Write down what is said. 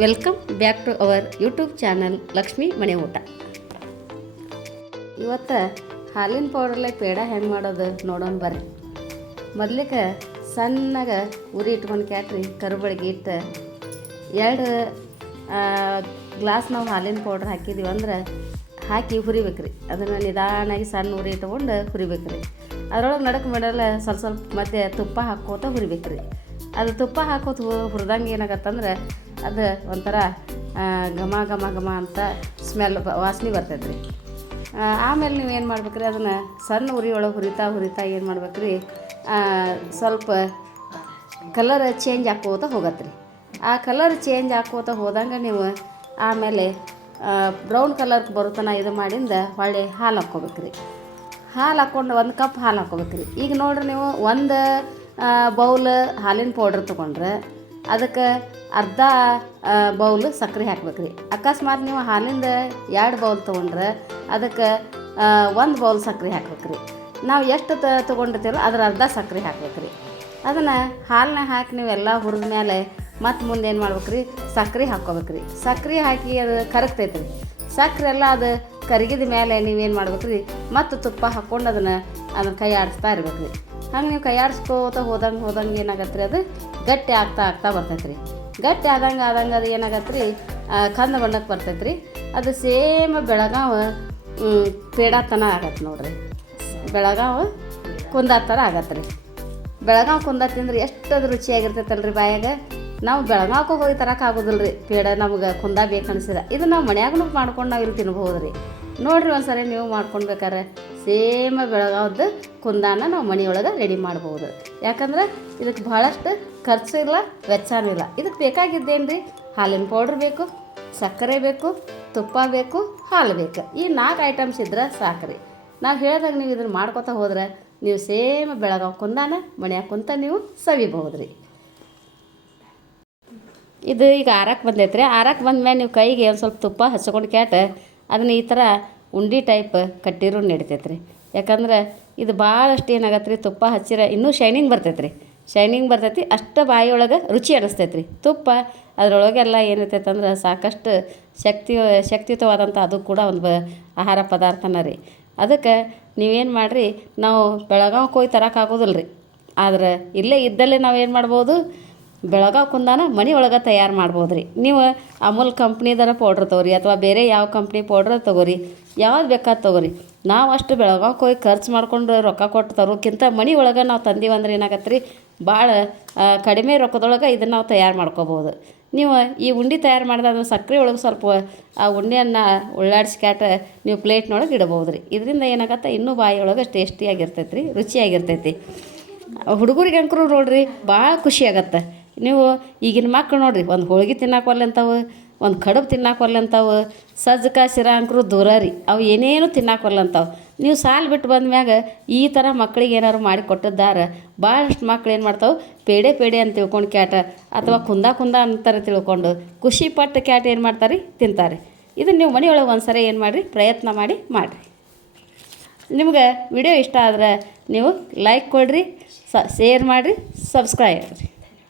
Welcome back to our YouTube channel Lakshmi ಮನೆ ಊಟ ಇವತ್ತು ಹಾಲಿನ ಪೌಡ್ರಲ್ಲೇ ಪೇಡ ಹೆಂಗೆ ಮಾಡೋದು ನೋಡೋಣ ಬರ್ರಿ. ಮೊದ್ಲಿಗೆ ಸಣ್ಣಗೆ ಉರಿ ಇಟ್ಕೊಂಡು ಕ್ಯಾಟ್ರಿ, ಕರುಬಳಿಗೆ ಇಟ್ಟು ಎರಡು ಗ್ಲಾಸ್ ನಾವು ಹಾಲಿನ ಪೌಡ್ರ್ ಹಾಕಿದ್ದೀವಿ ಅಂದ್ರೆ ಹಾಕಿ ಹುರಿಬೇಕ್ರಿ. ಅದನ್ನು ನಿಧಾನಾಗಿ ಸಣ್ಣ ಉರಿ ಇಟ್ಕೊಂಡು ಹುರಿಬೇಕ್ರಿ. ಅದ್ರೊಳಗೆ ನಡಕ್ಕೆ ಮಾಡಲ್ಲ ಸ್ವಲ್ಪ ಸ್ವಲ್ಪ ಮತ್ತೆ ತುಪ್ಪ ಹಾಕ್ಕೋತ ಹುರಿಬೇಕ್ರಿ. ಅದು ತುಪ್ಪ ಹಾಕೋತ ಹುರಿದಂಗೆ ಏನಾಗತ್ತಂದ್ರೆ ಅದು ಒಂಥರ ಘಮ ಘಮ ಘಮ ಅಂತ ಸ್ಮೆಲ್ ವಾಸನೆ ಬರ್ತೈತೆ ರೀ ಆಮೇಲೆ ನೀವು ಏನು ಮಾಡ್ಬೇಕ್ರಿ, ಅದನ್ನು ಸಣ್ಣ ಉರಿ ಒಳಗೆ ಹುರಿತಾ ಹುರಿತಾ ಏನು ಮಾಡ್ಬೇಕ್ರಿ ರೀ ಸ್ವಲ್ಪ ಕಲರ್ ಚೇಂಜ್ ಆಕೋತ ಹೋಗತ್ತೆ ರೀ ಆ ಕಲರ್ ಚೇಂಜ್ ಆಕೋತ ಹೋದಂಗೆ ನೀವು ಆಮೇಲೆ ಬ್ರೌನ್ ಕಲರ್ ಬರುತ್ತನ ಇದು ಮಾಡಿಂದ ಹೊಳ್ಳಿ ಹಾಲು ಹಾಕ್ಕೋಬೇಕ್ರಿ. ಹಾಲು ಹಾಕ್ಕೊಂಡು ಒಂದು ಕಪ್ ಹಾಲು ಹಾಕ್ಕೋಬೇಕ್ರಿ. ಈಗ ನೋಡ್ರಿ ನೀವು ಒಂದು ಬೌಲ್ ಹಾಲಿನ ಪೌಡ್ರ್ ತೊಗೊಂಡ್ರೆ ಅದಕ್ಕೆ ಅರ್ಧ ಬೌಲ್ ಸಕ್ಕರೆ ಹಾಕ್ಬೇಕ್ರಿ. ಅಕಸ್ಮಾತ್ ನೀವು ಹಾಲಿಂದ ಎರಡು ಬೌಲ್ ತೊಗೊಂಡ್ರೆ ಅದಕ್ಕೆ ಒಂದು ಬೌಲ್ ಸಕ್ಕರೆ ಹಾಕ್ಬೇಕ್ರಿ. ನಾವು ಎಷ್ಟು ತ ತೊಗೊಂಡಿರ್ತೀವೋ ಅದ್ರ ಅರ್ಧ ಸಕ್ಕರೆ ಹಾಕ್ಬೇಕ್ರಿ. ಅದನ್ನು ಹಾಲನ್ನ ಹಾಕಿ ನೀವೆಲ್ಲ ಹುರಿದ ಮೇಲೆ ಮತ್ತು ಮುಂದೆ ಏನು ಮಾಡ್ಬೇಕ್ರಿ? ಸಕ್ಕರೆ ಹಾಕ್ಕೋಬೇಕ್ರಿ. ಸಕ್ಕರೆ ಹಾಕಿ ಅದು ಕರಗ್ತೈತೆ ರೀ ಸಕ್ಕರೆ ಎಲ್ಲ ಅದು ಕರಗಿದ ಮೇಲೆ ನೀವೇನು ಮಾಡ್ಬೇಕ್ರಿ? ಮತ್ತು ತುಪ್ಪ ಹಾಕ್ಕೊಂಡು ಅದನ್ನು ಅದನ್ನು ಕೈ ಆಡಿಸ್ತಾ ಇರ್ಬೇಕ್ರಿ. ಹಂಗೆ ನೀವು ಕೈಯಾಡಿಸ್ಕೋತ ಹೋದಂಗೆ ಹೋದಂಗೆ ಏನಾಗತ್ತೆ ರೀ ಅದು? ಗಟ್ಟಿ ಆಗ್ತಾ ಆಗ್ತಾ ಬರ್ತೈತೆ ರೀ ಗಟ್ಟಿ ಆದಂಗೆ ಆದಂಗೆ ಅದು ಏನಾಗತ್ತೆ ರೀ ಕಂದು ಬಣ್ಣಕ್ಕೆ ಬರ್ತೈತೆ ರೀ ಅದು ಸೇಮ್ ಬೆಳಗಾವ ಪೇಡಾತನ ಆಗತ್ತೆ ನೋಡ್ರಿ. ಬೆಳಗಾವ ಕುಂದ ಥರ ಆಗತ್ತೆ ರೀ ಬೆಳಗಾವ್ ಕುಂದ ತಿಂದ್ರೆ ಎಷ್ಟು ಅದು ರುಚಿಯಾಗಿರ್ತೈತಲ್ರಿ ಬಾಯಾಗ? ನಾವು ಬೆಳಗಾವ್ಗೆ ಹೋಗಿ ತರಕ್ಕೆ ಆಗೋದಿಲ್ಲ ರೀ ಪೇಡ ನಮ್ಗೆ ಕುಂದ ಬೇಕು ಇದು ನಾವು ಮನ್ಯಾಗೂ ಮಾಡ್ಕೊಂಡು ನಾವು ಇಲ್ಲಿ ತಿನ್ಬೋದು ರೀ ನೋಡ್ರಿ ಒಂದ್ಸರಿ ನೀವು ಮಾಡ್ಕೊಳ್ಬೇಕಾರೆ ಸೇಮ್ ಬೆಳಗಾವ್ದು ಕುಂದಾನ ನಾವು ಮನೆಯೊಳಗೆ ರೆಡಿ ಮಾಡ್ಬೋದು. ಯಾಕಂದ್ರೆ ಇದಕ್ಕೆ ಭಾಳಷ್ಟು ಖರ್ಚು ಇಲ್ಲ, ವೆಚ್ಚನೂ ಇಲ್ಲ. ಇದಕ್ಕೆ ಬೇಕಾಗಿದ್ದೇನು ರೀ ಹಾಲಿನ ಪೌಡ್ರ್ ಬೇಕು, ಸಕ್ಕರೆ ಬೇಕು, ತುಪ್ಪ ಬೇಕು, ಹಾಲು ಬೇಕು. ಈ ನಾಲ್ಕು ಐಟಮ್ಸ್ ಇದ್ರೆ ಸಾಕು ರೀ ನಾವು ಹೇಳಿದಾಗ ನೀವು ಇದನ್ನು ಮಾಡ್ಕೊತಾ ಹೋದ್ರೆ ನೀವು ಸೇಮ್ ಬೆಳಗಾವ್ ಕುಂದಾನ ಮನೆಯಾಗ ಕುಂತ ನೀವು ಸವಿಬಹುದು ರೀ ಇದು ಈಗ ಆರಕ್ಕೆ ಬಂದೈತೆ ರೀ ಆರಕ್ಕೆ ಬಂದ್ಮೇಲೆ ನೀವು ಕೈಗೆ ಒಂದು ಸ್ವಲ್ಪ ತುಪ್ಪ ಹಚ್ಕೊಂಡು ಕ್ಯಾಟ, ಅದನ್ನ ಈ ಥರ ಉಂಡೆ ಟೈಪ್ ಕಟ್ಟಿರು ನಡಿತೈತೆ ರೀ ಯಾಕಂದ್ರೆ ಇದು ಭಾಳಷ್ಟು ಏನಾಗತ್ತೆ ರೀ ತುಪ್ಪ ಹಚ್ಚಿರ ಇನ್ನೂ ಶೈನಿಂಗ್ ಬರ್ತೈತೆ ರೀ ಶೈನಿಂಗ್ ಬರ್ತೈತಿ, ಅಷ್ಟು ಬಾಯಿಯೊಳಗೆ ರುಚಿ ಅನಿಸ್ತೈತೆ ರೀ ತುಪ್ಪ ಅದರೊಳಗೆಲ್ಲ ಏನಿರ್ತೈತೆ ಅಂದ್ರೆ ಸಾಕಷ್ಟು ಶಕ್ತಿ ಶಕ್ತಿಯುತವಾದಂಥ ಅದು ಕೂಡ ಒಂದು ಬ, ಆಹಾರ ಪದಾರ್ಥನ ರೀ. ಅದಕ್ಕೆ ನೀವೇನು ಮಾಡಿರಿ, ನಾವು ಬೆಳಗಾವ್ಗೆ ಹೋಗಿ ತರೋಕ್ಕಾಗೋದಿಲ್ಲ ರೀ ಆದ್ರೆ ಇಲ್ಲೇ ಇದ್ದಲ್ಲೇ ನಾವು ಏನು ಮಾಡ್ಬೋದು ಬೆಳಗಾವ್ ಕುಂದಾನ ಮನೆ ಒಳಗೆ ತಯಾರು ಮಾಡ್ಬೋದು ರೀ ನೀವು ಅಮೂಲ್ ಕಂಪ್ನಿದರ ಪೌಡ್ರ್ ತೊಗೊರಿ ಅಥವಾ ಬೇರೆ ಯಾವ ಕಂಪ್ನಿ ಪೌಡ್ರ್ ತೊಗೋರಿ, ಯಾವ್ದು ಬೇಕಾದ ತೊಗೋರಿ. ನಾವು ಅಷ್ಟು ಬೆಳಗಾವ್ಗೆ ಹೋಗಿ ಖರ್ಚು ಮಾಡ್ಕೊಂಡು ರೊಕ್ಕ ಕೊಟ್ಟು ತರೋಕ್ಕಿಂತ ಮನೆ ಒಳಗೆ ನಾವು ತಂದೀವಂದ್ರೆ ಏನಾಗತ್ತೆ ರೀ ಭಾಳ ಕಡಿಮೆ ರೊಕ್ಕದೊಳಗೆ ಇದನ್ನು ನಾವು ತಯಾರು ಮಾಡ್ಕೋಬೋದು ನೀವು ಈ ಉಂಡೆ ತಯಾರು ಮಾಡಿದಾಗ ಸಕ್ಕರೆ ಒಳಗೆ ಸ್ವಲ್ಪ, ಆ ಉಂಡೆಯನ್ನು ಉಳ್ಳಾಡ್ಸಿ ಕ್ಯಾಟ ನೀವು ಪ್ಲೇಟ್ನೊಳಗೆ ಇಡಬಹುದು ರೀ ಇದರಿಂದ ಏನಾಗತ್ತೆ? ಇನ್ನೂ ಬಾಯಿಯೊಳಗೆ ಟೇಸ್ಟಿಯಾಗಿರ್ತೈತೆ ರೀ ರುಚಿಯಾಗಿರ್ತೈತಿ. ಹುಡುಗರಿಗೆ ಅಂಕರು ನೋಡ್ರಿ ಭಾಳ ಖುಷಿ ಆಗತ್ತೆ. ನೀವು ಈಗಿನ ಮಕ್ಕಳು ನೋಡ್ರಿ, ಒಂದು ಹೋಳ್ಗೆ ತಿನ್ನಕ್ಕೆ ಅಂತಾವು ಒಂದು ಕಡುಬು ತಿನ್ನಕ್ಕೆ ಅಂತಾವು ಸಜ್ಜಕ ಶಿರಾ ಅಂಕರು ದೂರ ರೀ, ಅವು ಏನೇನು ತಿನ್ನಕ್ಕೆ ಅಂತಾವು ನೀವು ಸಾಲು ಬಿಟ್ಟು ಬಂದ ಮ್ಯಾಗ ಈ ಥರ ಮಕ್ಳಿಗೆ ಏನಾದ್ರು ಮಾಡಿ ಕೊಟ್ಟಿದ್ದಾರ ಭಾಳಷ್ಟು ಮಕ್ಳು ಏನು ಮಾಡ್ತಾವೆ, ಪೇಡೆ ಪೇಡೆ ಅಂತ ತಿಳ್ಕೊಂಡು ಕ್ಯಾಟ ಅಥವಾ ಕುಂದ ಕುಂದ ಅಂತಾರೆ ತಿಳ್ಕೊಂಡು ಖುಷಿ ಪಟ್ಟು ಕ್ಯಾಟ ಏನು ಮಾಡ್ತಾರೆ, ತಿಂತಾರೆ. ಇದನ್ನು ನೀವು ಮನೆಯೊಳಗೆ ಒಂದು ಸರಿ ಏನು ಮಾಡಿರಿ, ಪ್ರಯತ್ನ ಮಾಡಿ ಮಾಡಿರಿ. ನಿಮ್ಗೆ ವಿಡಿಯೋ ಇಷ್ಟ ಆದ್ರೆ ನೀವು ಲೈಕ್ ಕೊಡಿರಿ, ಸ, ಶೇರ್ ಮಾಡಿರಿ, ಸಬ್ಸ್ಕ್ರೈಬ್ ಮಾಡಿರಿ.